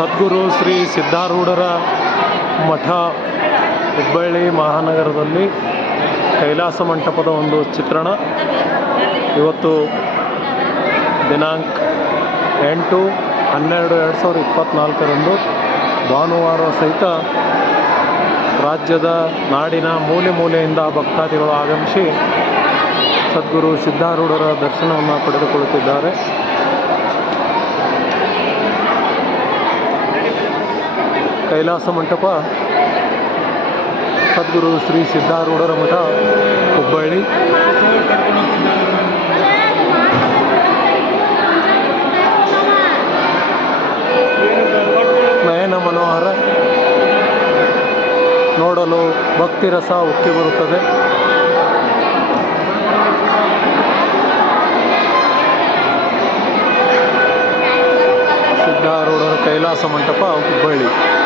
ಸದ್ಗುರು ಶ್ರೀ ಸಿದ್ಧಾರೂಢರ ಮಠ ಹುಬ್ಬಳ್ಳಿ ಮಹಾನಗರದಲ್ಲಿ ಕೈಲಾಸ ಮಂಟಪದ ಒಂದು ಚಿತ್ರಣ. ಇವತ್ತು ದಿನಾಂಕ ಎಂಟು ಹನ್ನೆರಡು ಎರಡು ಸಾವಿರದ ಇಪ್ಪತ್ತ್ನಾಲ್ಕರಂದು ಭಾನುವಾರ ಸಹಿತ ರಾಜ್ಯದ ನಾಡಿನ ಮೂಲೆ ಮೂಲೆಯಿಂದ ಭಕ್ತಾದಿಗಳು ಆಗಮಿಸಿ ಸದ್ಗುರು ಸಿದ್ಧಾರೂಢರ ದರ್ಶನವನ್ನು ಪಡೆದುಕೊಳ್ಳುತ್ತಿದ್ದಾರೆ. ಕೈಲಾಸ ಮಂಟಪ. ಸದ್ಗುರು ಶ್ರೀ ಸಿದ್ಧಾರೂಢರ ಮಠ, ಹುಬ್ಬಳ್ಳಿ. ನಯನ ಮನೋಹರ. ನೋಡಲು ಭಕ್ತಿರಸ ಉಕ್ಕಿ ಬರುತ್ತದೆ. ಸಿದ್ಧಾರೂಢರ ಕೈಲಾಸ ಮಂಟಪ, ಹುಬ್ಬಳ್ಳಿ.